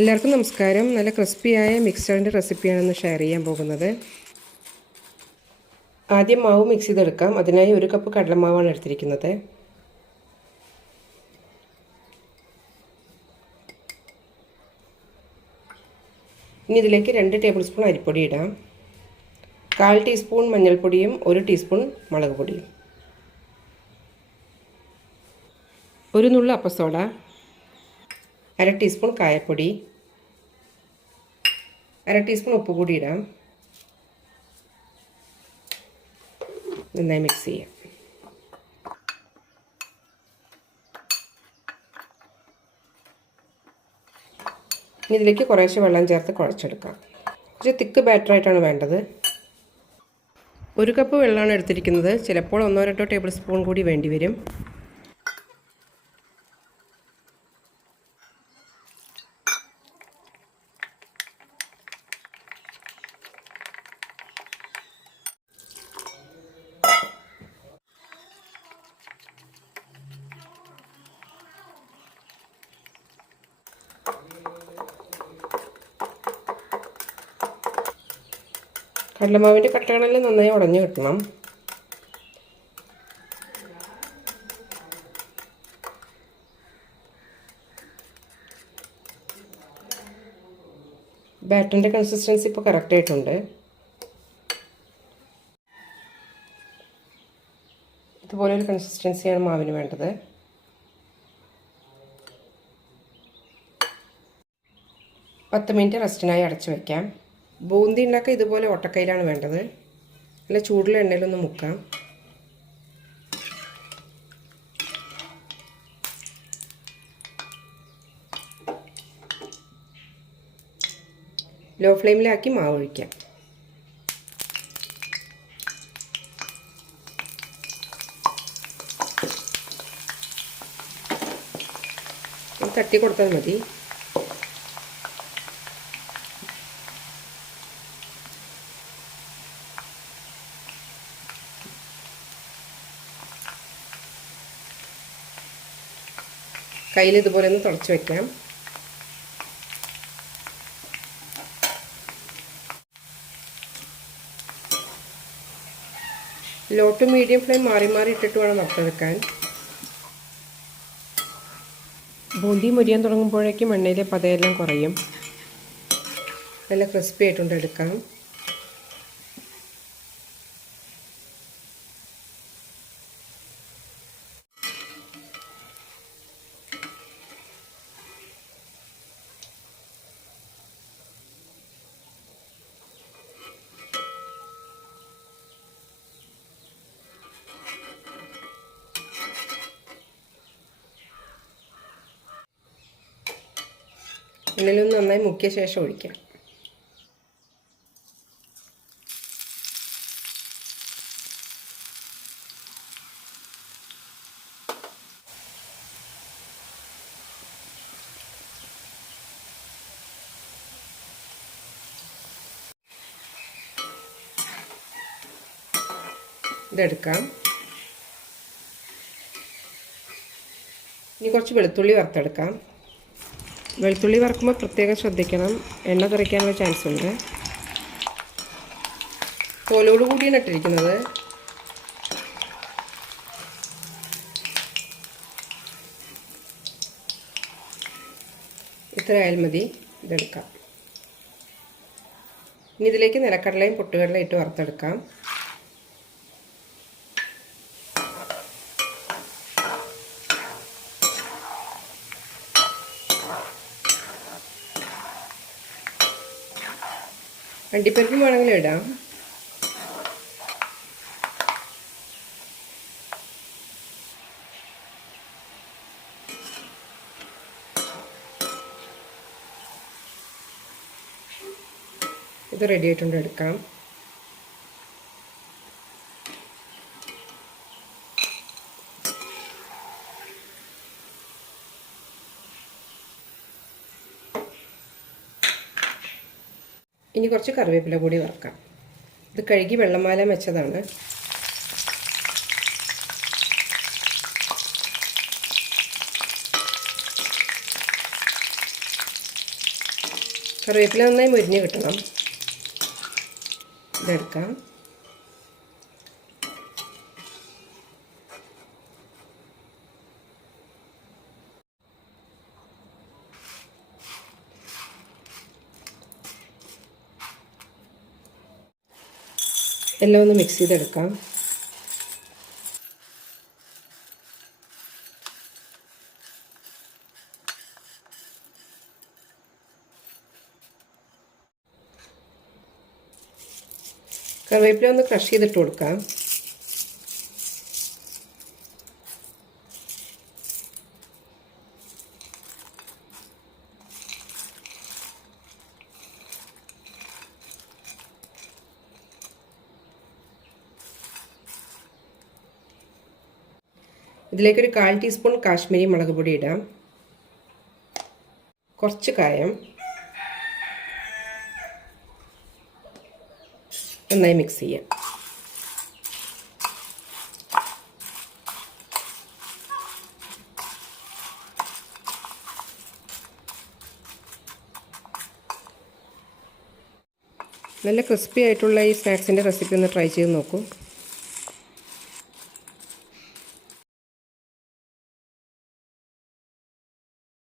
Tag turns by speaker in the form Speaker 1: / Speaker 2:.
Speaker 1: എല്ലാവർക്കും നമസ്കാരം. നല്ല ക്രിസ്പിയായ മിക്സറിന്റെ റെസിപ്പിയാണ് ഇന്ന് ഷെയർ ചെയ്യാൻ പോകുന്നത്. ആദ്യം മാവ് മിക്സ് ചെയ്തെടുക്കാം. അതിനായി ഒരു കപ്പ് കടലമാവാണ് എടുത്തിരിക്കുന്നത്. ഇനി ഇതിലേക്ക് രണ്ട് ടേബിൾ സ്പൂൺ അരിപ്പൊടി ഇടാം. കാൽ ടീസ്പൂൺ മഞ്ഞൾപ്പൊടിയും ഒരു ടീസ്പൂൺ മുളക് പൊടിയും. ഒരു നുള്ള അപ്പസോഡ. അര ടീസ്പൂൺ കായപ്പൊടി. അര ടീസ്പൂൺ ഉപ്പ് കൂടി ഇടാം. നന്നായി മിക്സ് ചെയ്യാം. ഇനി ഇതിലേക്ക് കുറേശ്ശെ വെള്ളം ചേർത്ത് കുഴച്ചെടുക്കാം. കുറച്ച് തിക്ക് ബാറ്ററായിട്ടാണ് വേണ്ടത്. ഒരു കപ്പ് വെള്ളമാണ് എടുത്തിരിക്കുന്നത്. ചിലപ്പോൾ ഒന്നോ രണ്ടോ ടേബിൾ സ്പൂൺ കൂടി വേണ്ടി വരും കടലമാവിന്റെ കട്ടകളെല്ലാം നന്നായി ഉടഞ്ഞു കിട്ടണം. ബാറ്ററിന്റെ കൺസിസ്റ്റൻസി ഇപ്പോൾ കറക്റ്റ് ആയിട്ടുണ്ട്. ഇതുപോലെ ഒരു കൺസിസ്റ്റൻസിയാണ് മാവിന് വേണ്ടത്. പത്ത് മിനിറ്റ് റെസ്റ്റിനായി അടച്ചു വയ്ക്കാം ബൂന്തി ഉണ്ടാക്കാൻ ഇതുപോലെ ഒട്ടക്കയിലാണ് വേണ്ടത്. നല്ല ചൂടുള്ള എണ്ണയിലൊന്ന് മുക്കാം. ലോ ഫ്ലെയിമിലാക്കി മാവ് ഒഴിക്കാം. തട്ടി കൊടുത്താൽ മതി. കയ്യിൽ ഇതുപോലെ ഒന്ന് തുടച്ച് വയ്ക്കാം ലോ ടു മീഡിയം ഫ്ലെയിം മാറി മാറി ഇട്ടിട്ട് വേണം നട്ടെടുക്കാൻ ബൂന്തി മുരിയാൻ തുടങ്ങുമ്പോഴേക്കും എണ്ണയിലെ പതയെല്ലാം കുറയും. നല്ല ക്രിസ്പി ആയിട്ടുണ്ട് എടുക്കാം. എണ്ണയിലൊന്ന് നന്നായി മുക്കിയ ശേഷം ഒഴിക്കാം. ഇതെടുക്കാം. ഇനി കുറച്ച് വെളുത്തുള്ളി വറുത്തെടുക്കാം. വെളുത്തുള്ളി വറക്കുമ്പോൾ പ്രത്യേകം ശ്രദ്ധിക്കണം. എണ്ണ തെറിക്കാനുള്ള ചാൻസ് ഉണ്ട്. കോലോട് കൂടിയാണ് ഇട്ടിരിക്കുന്നത്. ഇത്ര ആയാൽ മതി. ഇതെടുക്കാം. ഇനി ഇതിലേക്ക് നിലക്കടലയും പൊട്ടുകടലയും ഇട്ട് വറുത്തെടുക്കാം. അണ്ടിപ്പരിപ്പും വേണമെങ്കിലും ഇടാം. ഇത് റെഡി ആയിട്ടുണ്ട് എടുക്കാം. ഇനി കുറച്ച് കറിവേപ്പില കൂടി വറക്കാം. ഇത് കഴുകി വെള്ളമാല വെച്ചതാണ്. കറിവേപ്പില നന്നായി മുരിഞ്ഞ് കിട്ടണം. ഇതെടുക്കാം. എല്ലാം ഒന്ന് മിക്സ് ചെയ്തെടുക്കാം. കറിവേപ്പില ഒന്ന് ക്രഷ് ചെയ്തിട്ട് കൊടുക്കാം. ഇതിലേക്കൊരു കാൽ ടീസ്പൂൺ കാശ്മീരി മുളക് പൊടി ഇടാം. കുറച്ച് കായം. നന്നായി മിക്സ് ചെയ്യാം. നല്ല ക്രിസ്പി ആയിട്ടുള്ള ഈ സ്നാക്സിന്റെ റെസിപ്പി ഒന്ന് ട്രൈ ചെയ്ത് നോക്കൂ.